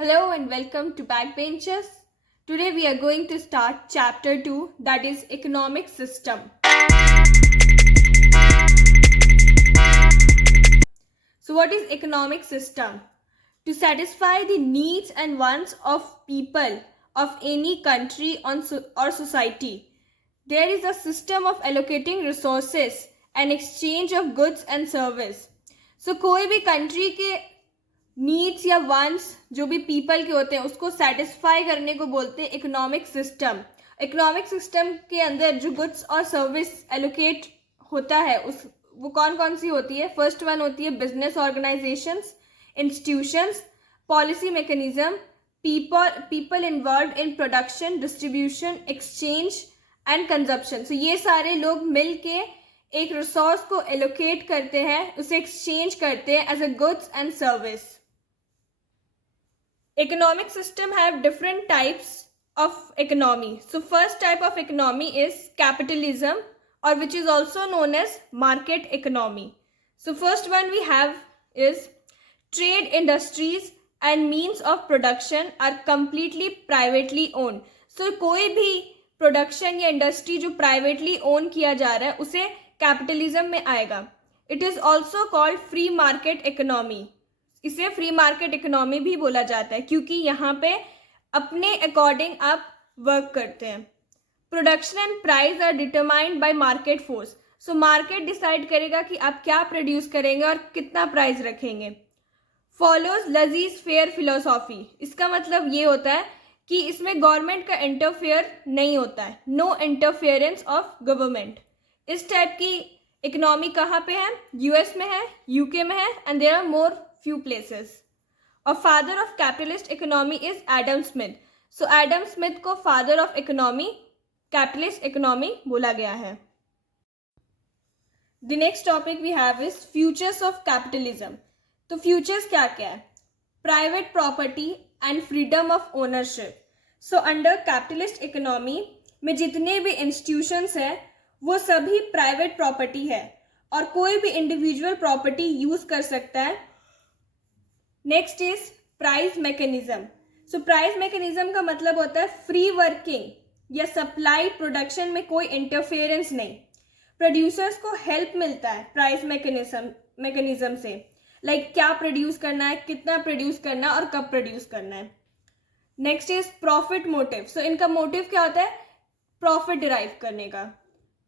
Hello and welcome to Backbenchers. Today we are going to start chapter 2, that is economic system. So what is economic system? To satisfy the needs and wants of people of any country or society, there is a system of allocating resources and exchange of goods and service. So कोई भी country के needs या wants जो भी people के होते हैं उसको सेटिस्फाई करने को बोलते हैं इकोनॉमिक सिस्टम. इकोनॉमिक सिस्टम के अंदर जो गुड्स और सर्विस एलोकेट होता है उस वो कौन कौन सी होती है. फर्स्ट वन होती है business organisations, institutions, policy mechanism, people involve in production, distribution, exchange and consumption. So ये सारे लोग मिल के एक रिसोर्स को एलोकेट करते हैं, उसे एक्सचेंज करते हैं as a goods and service. Economic system have different types of economy. So first type of economy is capitalism, or which is also known as market economy. So first one we have is trade industries and means of production are completely privately owned. So कोई भी production या industry जो privately own किया जा रहा है उसे capitalism में आएगा. It is also called free market economy. इसे फ्री मार्केट इकोनॉमी भी बोला जाता है क्योंकि यहाँ पे अपने अकॉर्डिंग आप वर्क करते हैं. Production and price are determined by market force. So market decide करेगा कि आप क्या प्रोड्यूस करेंगे और कितना प्राइस रखेंगे. फॉलोज लजीज फेयर फिलोसॉफी. इसका मतलब ये होता है कि इसमें गवर्नमेंट का इंटरफेयर नहीं होता है, नो इंटरफेरेंस ऑफ गवर्नमेंट. इस टाइप की इकोनॉमी कहाँ पे है? यूएस में है, यूके में है, and there are more few places. A father of capitalist economy is Adam Smith. So Adam Smith को father of economy, capitalist economy बोला गया है. The next topic we have is futures of capitalism. तो futures क्या क्या है? Private property and freedom of ownership. So under capitalist economy में जितने भी institutions है वो सभी private property है और कोई भी individual property use कर सकता है. Next is price mechanism. So price mechanism का मतलब होता है फ्री वर्किंग या सप्लाई प्रोडक्शन में कोई इंटरफेरेंस नहीं. प्रोड्यूसर्स को हेल्प मिलता है प्राइस मैकेनिज्म से, लाइक क्या प्रोड्यूस करना है, कितना प्रोड्यूस करना है और कब प्रोड्यूस करना है. Next is profit motive. So इनका मोटिव क्या होता है? प्रॉफिट डिराइव करने का.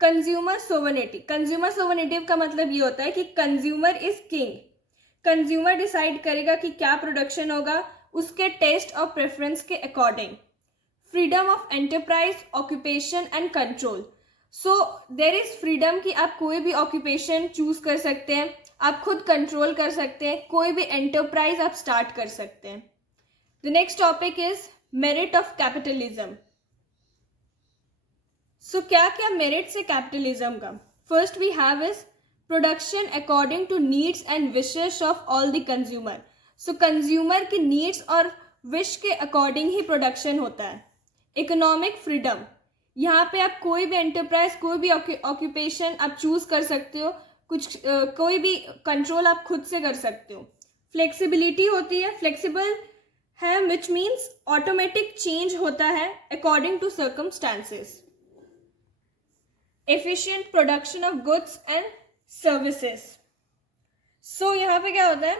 Consumer sovereignty. कंज्यूमर सोवरेनिटी का मतलब ये होता है कि consumer is king. Consumer decide करेगा कि क्या प्रोडक्शन होगा उसके टेस्ट और प्रेफरेंस के according. Freedom of enterprise, occupation and control. So there is freedom कि आप कोई भी ऑक्यूपेशन चूज कर सकते हैं, आप खुद कंट्रोल कर सकते हैं, कोई भी एंटरप्राइज आप स्टार्ट कर सकते हैं. The next topic is merit of capitalism. So क्या क्या मेरिट्स है कैपिटलिज्म का? First we have is production according to needs and wishes of all the consumer. So consumer की नीड्स और विश के अकॉर्डिंग ही प्रोडक्शन होता है. Economic freedom. यहाँ पे आप कोई भी एंटरप्राइज, कोई भी ऑक्यूपेशन आप चूज कर सकते हो, कोई भी कंट्रोल आप खुद से कर सकते हो. फ्लेक्सिबिलिटी होती है, फ्लेक्सिबल है विच मीन्स ऑटोमेटिक चेंज होता है according to circumstances. Efficient production of goods and services. So यहाँ पे क्या होता है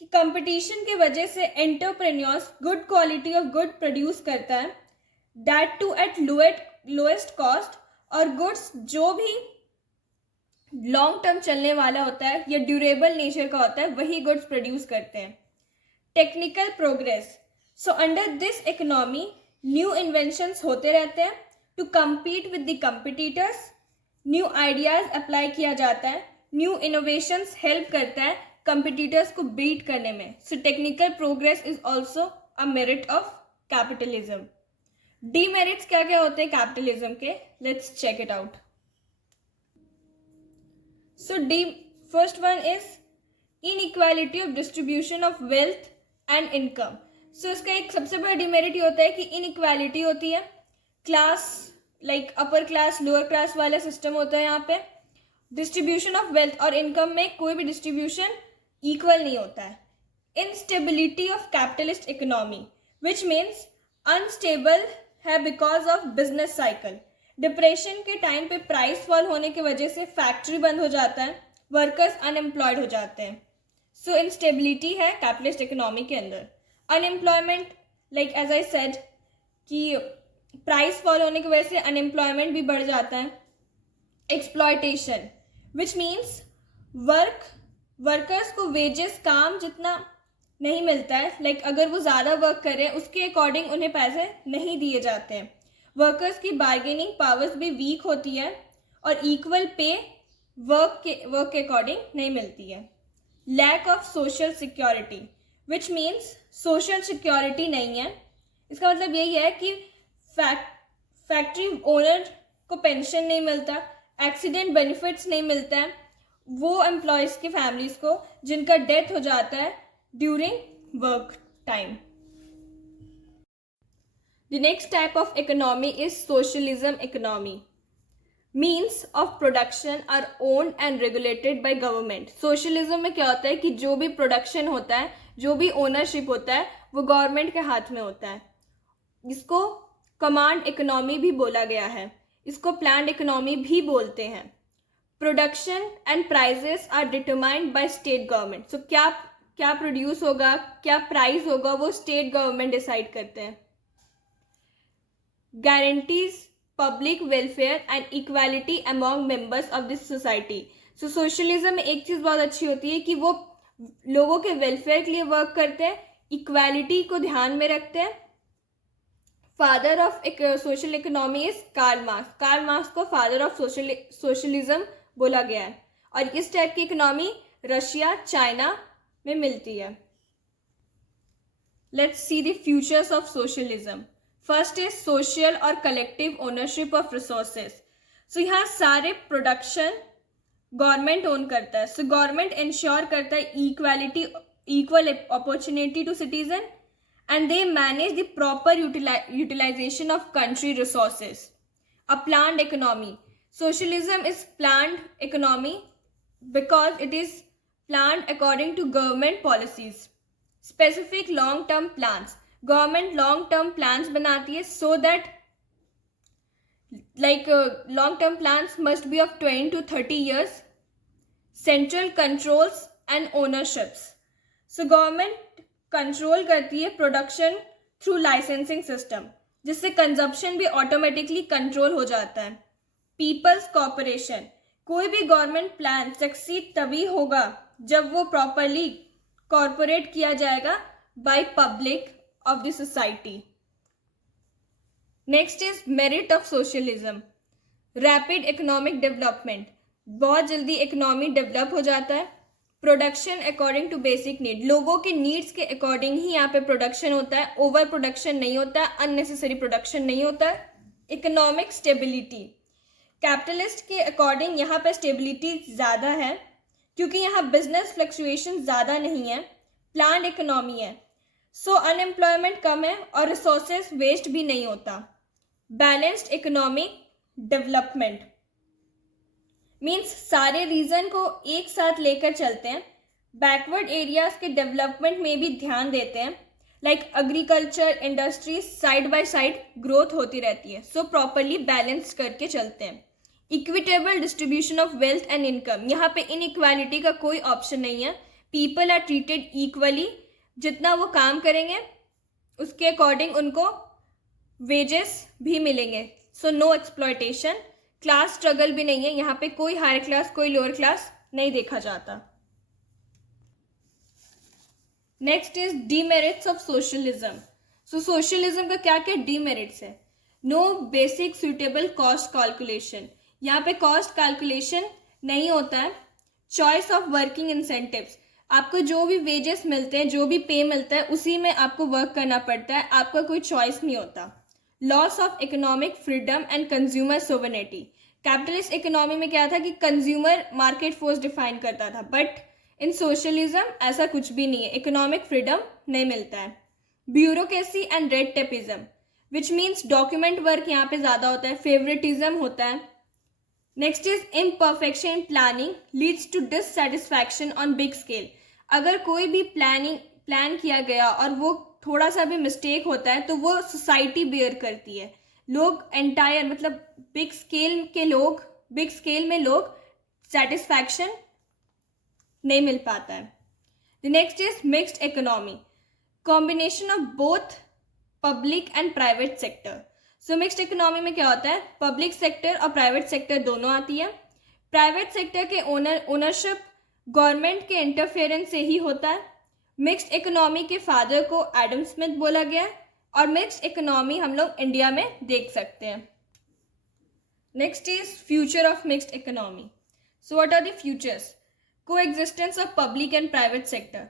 कि कंपटीशन की वजह से entrepreneurs good quality of good produce करता है, that too at lowest cost, और गुड्स जो भी लॉन्ग टर्म चलने वाला होता है या ड्यूरेबल नेचर का होता है वही गुड्स प्रोड्यूस करते हैं. Technical progress. So under this economy new inventions होते रहते हैं to compete with the competitors. New ideas apply किया जाता है, न्यू इनोवेशंस हेल्प करता है कंपिटिटर्स को बीट करने में. So technical progress is also a merit of capitalism. Demerits क्या क्या होते हैं कैपिटलिज्म के? Let's check it out. So first one is inequality of distribution of wealth and income. So इसका एक सबसे बड़ा डीमेरिट होता है कि इनइक्वालिटी होती है. Class like upper class lower class वाला सिस्टम होता है. यहाँ पे डिस्ट्रीब्यूशन ऑफ वेल्थ और इनकम में कोई भी डिस्ट्रीब्यूशन इक्वल नहीं होता है. instability of capitalist economy, which means unstable है because of business cycle. Depression के टाइम पे प्राइस फॉल होने की वजह से फैक्ट्री बंद हो जाता है, वर्कर्स अनएम्प्लॉयड हो जाते हैं. सो इंस्टेबिलिटी है कैपिटलिस्ट इकोनॉमी के अंदर. Unemployment, like as I said कि प्राइस फॉल होने की वजह से अनएम्प्लॉयमेंट भी बढ़ जाता है. एक्सप्लॉयटेशन, विच मीन्स वर्कर्स को वेजेस काम जितना नहीं मिलता है. लाइक अगर वो ज़्यादा वर्क करें उसके अकॉर्डिंग उन्हें पैसे नहीं दिए जाते हैं. वर्कर्स की बार्गेनिंग पावर्स भी वीक होती है और इक्वल पे वर्क के अकॉर्डिंग नहीं मिलती है. Lack of social security, which means social security नहीं है. इसका मतलब यही है कि फैक्ट्री ओनर को पेंशन नहीं मिलता, एक्सीडेंट बेनिफिट्स नहीं मिलता है वो एम्प्लॉयज़ की फैमिलीज़ को जिनका डेथ हो जाता है during work time. The next type of economy is socialism economy. Means of production are owned and regulated by government. Socialism में क्या होता है कि जो भी प्रोडक्शन होता है, जो भी ओनरशिप होता है वो गवर्नमेंट के हाथ में होता है. इसको कमांड इकोनॉमी भी बोला गया है, इसको प्लान्ड इकोनॉमी भी बोलते हैं. Production and prices are determined by state government. So क्या प्रोड्यूस होगा, क्या प्राइस होगा, वो स्टेट गवर्नमेंट डिसाइड करते हैं. guarantees public welfare and equality among members of this society. So socialism में एक चीज़ बहुत अच्छी होती है कि वो लोगों के वेलफेयर के लिए वर्क करते हैं, इक्वालिटी को ध्यान में रखते हैं. Father of social economy is Karl Marx. Karl Marx को फादर ऑफ सोशलिज्म बोला गया है और इस टाइप की इकोनॉमी रशिया, चाइना में मिलती है. Let's see the futures of socialism. First is social और कलेक्टिव ओनरशिप ऑफ रिसोर्सेज. सो यहाँ सारे प्रोडक्शन गवर्नमेंट ओन करता है. सो गवर्नमेंट इंश्योर करता है equal opportunity to citizen and they manage the proper utilization of country resources. A planned economy. Socialism is planned economy because it is planned according to government policies. Specific long term plans. Government long term plans बनाती है so that long term plans must be of 20 to 30 years. Central controls and ownerships. So government control करती है production through licensing system जिससे consumption भी automatically control हो जाता है. People's corporation. कोई भी गवर्नमेंट प्लान सक्सीड तभी होगा जब वो प्रॉपरली कॉर्पोरेट किया जाएगा by public of the society. Next is merit of socialism. Rapid economic development. बहुत जल्दी इकोनॉमी डेवलप हो जाता है. Production according to basic need. लोगों के नीड्स के अकॉर्डिंग ही यहाँ पे प्रोडक्शन होता है. ओवर प्रोडक्शन नहीं होता है, अननेसेसरी प्रोडक्शन नहीं होता है. Economic stability. कैपिटलिस्ट के अकॉर्डिंग यहाँ पे स्टेबिलिटी ज़्यादा है क्योंकि यहाँ बिजनेस फ्लक्चुएशन ज़्यादा नहीं है, प्लान्ड इकोनॉमी है. सो अनएम्प्लॉयमेंट कम है और रिसोर्सेज वेस्ट भी नहीं होता. बैलेंस्ड इकोनॉमिक डेवलपमेंट मीन्स सारे रीजन को एक साथ लेकर चलते हैं. बैकवर्ड एरियाज के डेवलपमेंट में भी ध्यान देते हैं. Like agriculture, industries side by side growth होती रहती है. सो प्रॉपरली बैलेंस करके चलते हैं. Equitable distribution of wealth and income. यहाँ पे इनइक्वालिटी का कोई ऑप्शन नहीं है. People are treated equally. जितना वो काम करेंगे उसके अकॉर्डिंग उनको वेजेस भी मिलेंगे. So no exploitation. Class struggle भी नहीं है. यहाँ पे कोई हायर क्लास कोई लोअर क्लास नहीं देखा जाता. Next is demerits of socialism. So socialism का क्या क्या डीमेरिट्स है. No basic suitable cost calculation. यहाँ पे कॉस्ट कैलकुलेशन नहीं होता है. Choice of working incentives. आपको जो भी वेजेस मिलते हैं, जो भी पे मिलता है उसी में आपको वर्क करना पड़ता है, आपका कोई चॉइस नहीं होता. Loss of economic freedom and consumer sovereignty. Capitalist economy में क्या था कि कंज्यूमर मार्केट फोर्स डिफाइन करता था, बट इन सोशलिज्म ऐसा कुछ भी नहीं है. इकोनॉमिक फ्रीडम नहीं मिलता है. Bureaucracy and red tapism which means document work यहाँ पे ज़्यादा होता है, फेवरेटिज्म होता है. Next is imperfection in planning leads to dissatisfaction on big scale. अगर कोई भी प्लान किया गया और वो थोड़ा सा भी मिस्टेक होता है तो वो सोसाइटी बेयर करती है, लोग एंटायर मतलब बिग स्केल में लोग सेटिस्फैक्शन नहीं मिल पाता है। The next is mixed economy, combination of both public and private sector. So mixed economy में क्या होता है, पब्लिक सेक्टर और प्राइवेट सेक्टर दोनों आती है। प्राइवेट सेक्टर के ओनरशिप गवर्नमेंट के इंटरफेरेंस से ही होता है। मिक्स्ड इकोनॉमी के फादर को एडम स्मिथ बोला गया है और मिक्स्ड इकोनॉमी हम लोग इंडिया में देख सकते हैं। Next is future of mixed economy. So what are the futures, coexistence of public and private sector.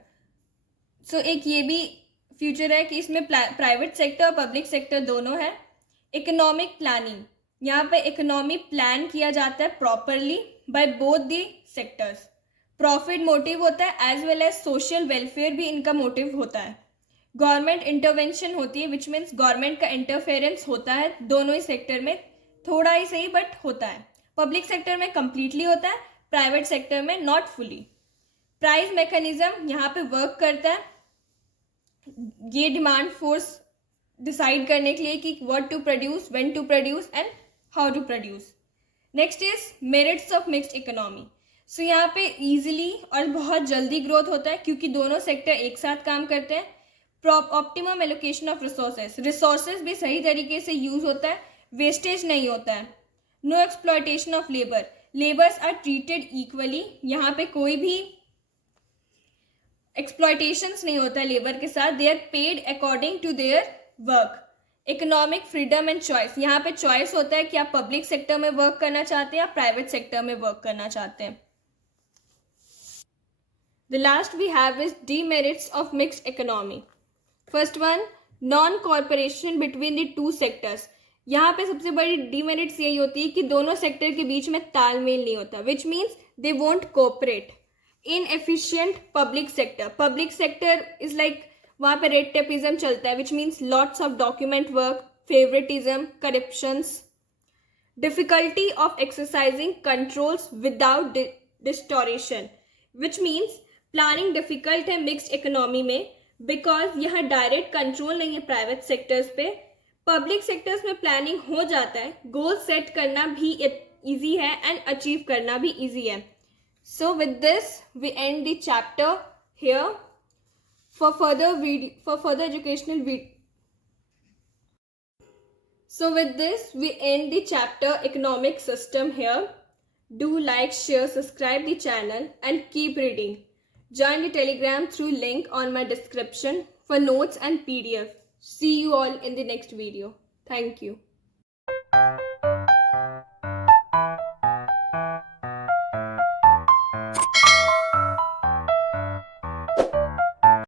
So एक ये भी फ्यूचर है कि इसमें प्राइवेट सेक्टर और पब्लिक सेक्टर दोनों है। इकोनॉमिक प्लानिंग, यहाँ पे इकोनॉमी प्लान किया जाता है properly by both the sectors. Profit motive होता है as well as social welfare भी इनका मोटिव होता है। गवर्नमेंट इंटरवेंशन होती है विच मीन्स गवर्नमेंट का इंटरफेरेंस होता है दोनों ही सेक्टर में, थोड़ा ही सही बट होता है। पब्लिक सेक्टर में कंप्लीटली होता है, प्राइवेट सेक्टर में नॉट फुली। प्राइस मैकेनिज्म यहाँ पे वर्क करता है ये डिमांड फोर्स डिसाइड करने के लिए कि what to produce, when to produce and how to produce. Next is merits of mixed economy. So यहाँ पे इजीली और बहुत जल्दी ग्रोथ होता है क्योंकि दोनों सेक्टर एक साथ काम करते हैं। ऑप्टिमम एलोकेशन ऑफ रिसोर्सेज भी सही तरीके से यूज होता है, वेस्टेज नहीं होता है। No exploitation of labours are treated equally, यहाँ पे कोई भी एक्सप्लॉयटेशंस नहीं होता है लेबर के साथ, they are paid according to their work. Economic freedom and choice, यहाँ पे चॉइस होता है कि आप पब्लिक सेक्टर में वर्क करना चाहते हैं या प्राइवेट सेक्टर में वर्क करना चाहते हैं। The last we have is demerits of mixed economy. First one, non-cooperation between the two sectors. यहाँ पे सबसे बड़ी demerits यही होती है कि दोनों सेक्टर के बीच में तालमेल नहीं होता, which means they won't cooperate. Inefficient public sector. Public sector is like वहाँ पे रेड टेपिज्म चलता है, which means lots of document work, favoritism, corruptions. Difficulty of exercising controls without distortion, which means planning difficult है mixed economy में because यहाँ direct control नहीं है private sectors पे। पब्लिक सेक्टर्स में प्लानिंग हो जाता है, गोल सेट करना भी इजी है एंड अचीव करना भी इजी है। So with this we end the chapter here for further educational video. So with this we end the chapter economic system here. Do like, share, subscribe the channel and keep reading. Join the Telegram through link on my description for notes and PDF. See you all in the next video. Thank you.